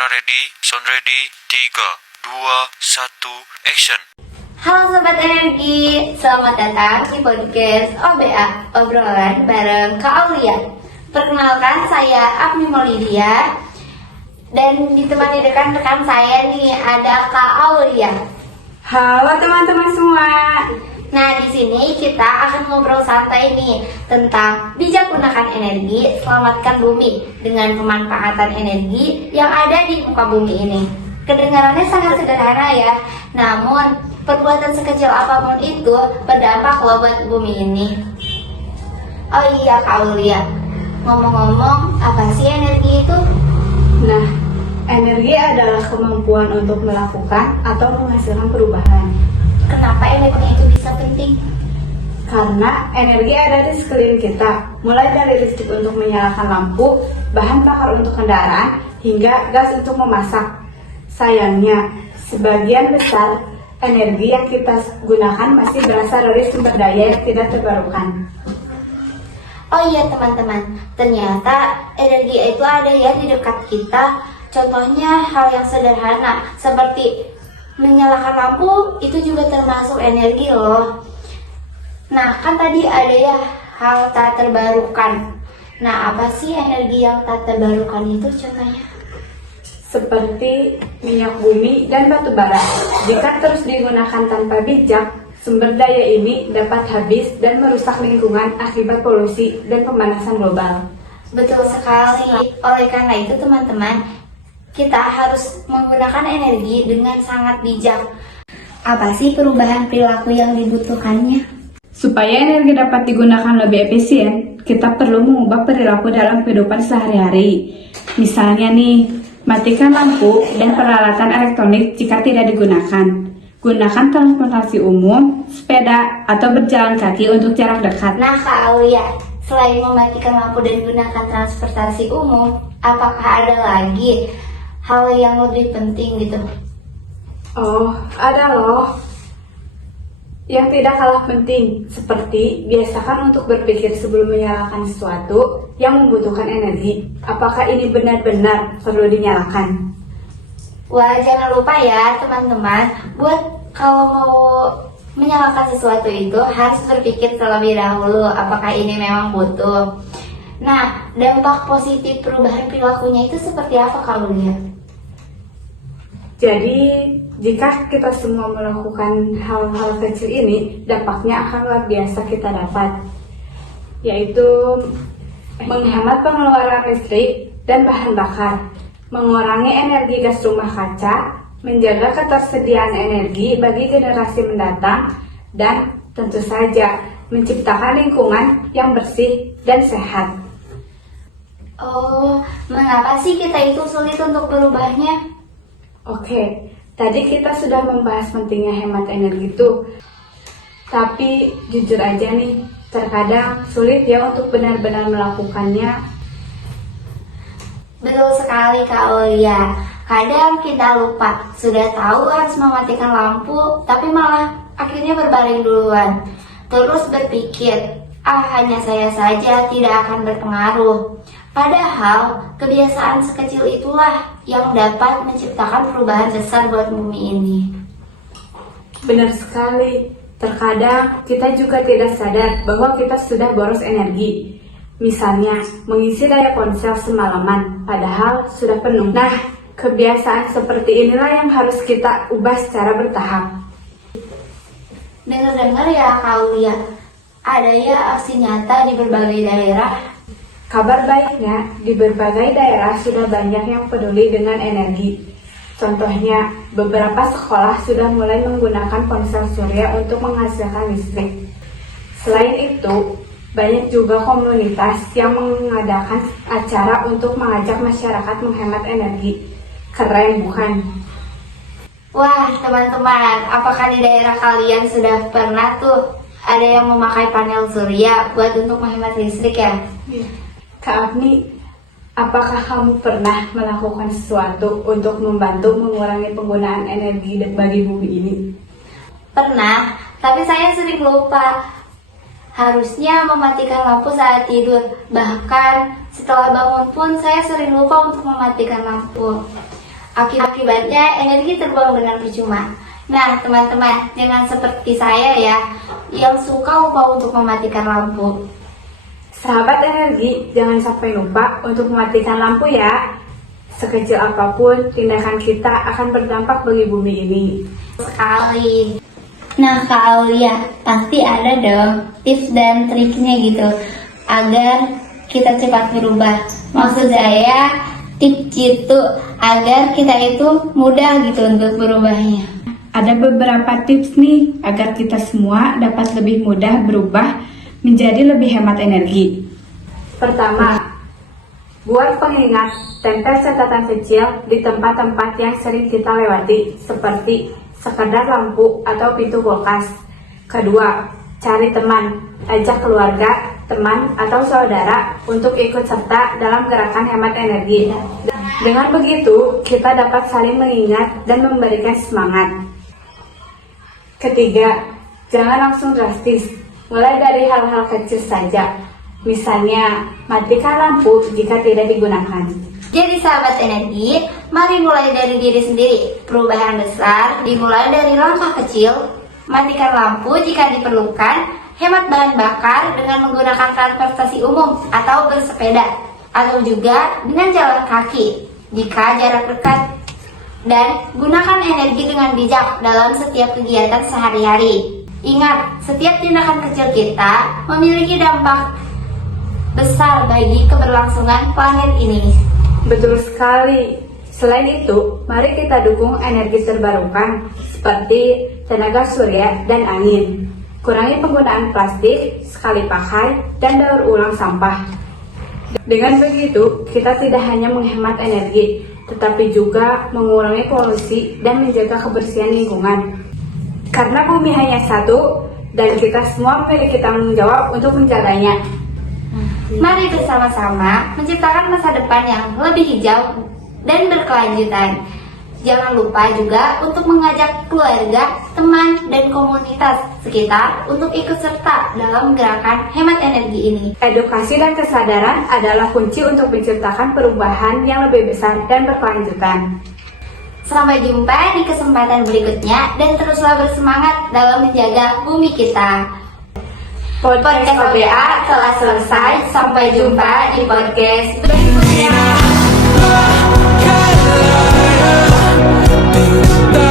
Kamera ready, sound ready, 3, 2, 1, action. Halo Sobat Energi, selamat datang di podcast OBA, obrolan bareng Kak Aulia. Perkenalkan, saya Agni Maulidia dan ditemani rekan-rekan saya nih, ada Kak Aulia. Halo teman-teman semua. Nah, di sini kita akan ngobrol santai nih tentang bijak gunakan energi, selamatkan bumi dengan pemanfaatan energi yang ada di muka bumi ini. Kedengarannya sangat sederhana ya, namun perbuatan sekecil apapun itu berdampak loh buat bumi ini. Oh iya Kak Aulia, ngomong-ngomong, apa sih energi itu? Nah, energi adalah kemampuan untuk melakukan atau menghasilkan perubahan. Kenapa energi itu bisa penting? Karena energi ada di sekeliling kita, mulai dari listrik untuk menyalakan lampu, bahan bakar untuk kendaraan, hingga gas untuk memasak. Sayangnya, sebagian besar energi yang kita gunakan masih berasal dari sumber daya yang tidak terbarukan. Oh iya teman-teman, ternyata energi itu ada ya di dekat kita. Contohnya hal yang sederhana seperti menyalakan lampu, itu juga termasuk energi loh. Nah, kan tadi ada ya hal tak terbarukan. Nah, apa sih energi yang tak terbarukan itu contohnya? Seperti minyak bumi dan batu bara. Jika terus digunakan tanpa bijak, sumber daya ini dapat habis dan merusak lingkungan akibat polusi dan pemanasan global. Betul sekali. Oleh karena itu teman-teman, kita harus menggunakan energi dengan sangat bijak. Apa sih perubahan perilaku yang dibutuhkannya? Supaya energi dapat digunakan lebih efisien, kita perlu mengubah perilaku dalam kehidupan sehari-hari. Misalnya nih, matikan lampu dan peralatan elektronik jika tidak digunakan. Gunakan transportasi umum, sepeda, atau berjalan kaki untuk jarak dekat. Nah Kak Aulia, selain mematikan lampu dan gunakan transportasi umum, apakah ada lagi hal yang lebih penting gitu? Oh, ada loh. Yang tidak kalah penting, seperti biasakan untuk berpikir sebelum menyalakan sesuatu yang membutuhkan energi. Apakah ini benar-benar perlu dinyalakan? Wah, jangan lupa ya teman-teman, buat kalau mau menyalakan sesuatu itu harus berpikir terlebih dahulu apakah ini memang butuh. Nah, dampak positif perubahan perilakunya itu seperti apa Kak Aulia? Jadi, jika kita semua melakukan hal-hal kecil ini, dampaknya akan luar biasa kita dapat, yaitu menghemat pengeluaran listrik dan bahan bakar, mengurangi energi gas rumah kaca, menjaga ketersediaan energi bagi generasi mendatang, dan tentu saja menciptakan lingkungan yang bersih dan sehat. Oh, mengapa sih kita itu sulit untuk berubahnya? Oke, tadi kita sudah membahas pentingnya hemat energi tuh. Tapi jujur aja nih, terkadang sulit ya untuk benar-benar melakukannya. Betul sekali Kak Aulia. Kadang kita lupa, sudah tahu harus mematikan lampu, tapi malah akhirnya berbaring duluan. Terus berpikir, hanya saya saja tidak akan berpengaruh. Padahal kebiasaan sekecil itulah yang dapat menciptakan perubahan besar buat bumi ini. Benar sekali, terkadang kita juga tidak sadar bahwa kita sudah boros energi. Misalnya, mengisi daya ponsel semalaman, padahal sudah penuh. Nah, kebiasaan seperti inilah yang harus kita ubah secara bertahap. Dengar-dengar ya Kak Aulia, ada ya aksi nyata di berbagai daerah. Kabar baiknya, di berbagai daerah sudah banyak yang peduli dengan energi. Contohnya, beberapa sekolah sudah mulai menggunakan ponsel surya untuk menghasilkan listrik. Selain itu, banyak juga komunitas yang mengadakan acara untuk mengajak masyarakat menghemat energi. Keren bukan? Wah teman-teman, apakah di daerah kalian sudah pernah tuh ada yang memakai panel surya buat untuk menghemat listrik ya? Kak Agni, apakah kamu pernah melakukan sesuatu untuk membantu mengurangi penggunaan energi bagi bumi ini? Pernah, tapi saya sering lupa. Harusnya mematikan lampu saat tidur. Bahkan setelah bangun pun saya sering lupa untuk mematikan lampu. Akibatnya energi terbuang dengan percuma. Nah, teman-teman, jangan seperti saya ya, yang suka lupa untuk mematikan lampu. Sahabat energi, jangan sampai lupa untuk mematikan lampu ya. Sekecil apapun, tindakan kita akan berdampak bagi bumi ini. Sekali. Nah, Kak Aulia, pasti ada dong tips dan triknya gitu agar kita cepat berubah. Maksud saya, tips itu agar kita itu mudah gitu untuk berubahnya. Ada beberapa tips nih agar kita semua dapat lebih mudah berubah menjadi lebih hemat energi. Pertama, buat pengingat, tempel catatan kecil di tempat-tempat yang sering kita lewati, seperti sekedar lampu atau pintu kulkas. Kedua, cari teman, ajak keluarga, teman, atau saudara untuk ikut serta dalam gerakan hemat energi. Dengan begitu, kita dapat saling mengingat dan memberikan semangat. Ketiga, jangan langsung drastis, mulai dari hal-hal kecil saja. Misalnya, matikan lampu jika tidak digunakan. Jadi sahabat energi, mari mulai dari diri sendiri. Perubahan besar dimulai dari langkah kecil. Matikan lampu jika diperlukan, hemat bahan bakar dengan menggunakan transportasi umum atau bersepeda, atau juga dengan jalan kaki jika jarak dekat. Dan gunakan energi dengan bijak dalam setiap kegiatan sehari-hari. Ingat, setiap tindakan kecil kita memiliki dampak besar bagi keberlangsungan planet ini. Betul sekali. Selain itu, mari kita dukung energi terbarukan seperti tenaga surya dan angin. Kurangi penggunaan plastik, sekali pakai, dan daur ulang sampah. Dengan begitu, kita tidak hanya menghemat energi, tetapi juga mengurangi polusi dan menjaga kebersihan lingkungan. Karena bumi hanya satu, dan kita semua memiliki tanggung jawab untuk menjaganya. Mari bersama-sama menciptakan masa depan yang lebih hijau dan berkelanjutan. Jangan lupa juga untuk mengajak keluarga, teman, dan komunitas sekitar untuk ikut serta dalam gerakan hemat energi ini. Edukasi dan kesadaran adalah kunci untuk menciptakan perubahan yang lebih besar dan berkelanjutan. Sampai jumpa di kesempatan berikutnya dan teruslah bersemangat dalam menjaga bumi kita. Podcast OBA telah selesai. Sampai jumpa di podcast berikutnya. That